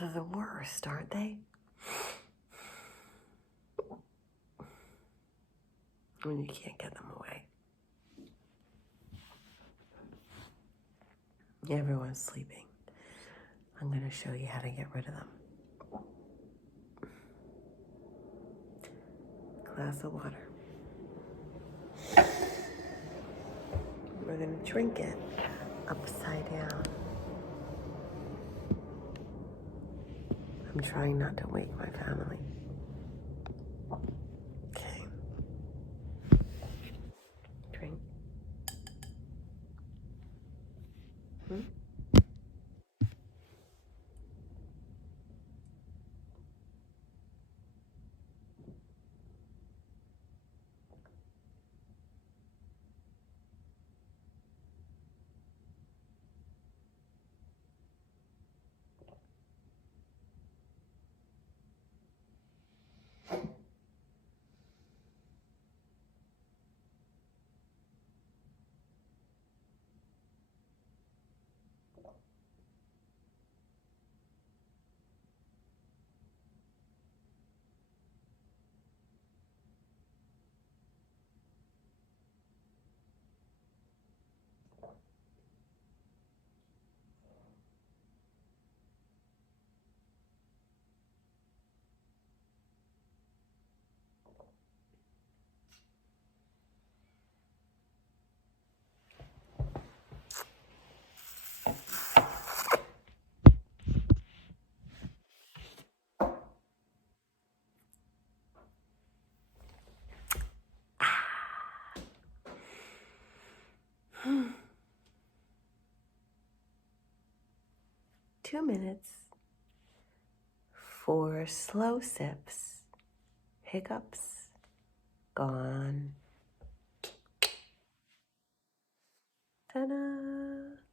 They're the worst, aren't they? When you can't get them away. Everyone's sleeping. I'm going to show you how to get rid of them. Glass of water. We're going to drink it upside down. I'm trying not to wake my family. Okay. Drink. Hmm? 2 minutes. 4 slow sips. Hiccups. Gone. Ta-da!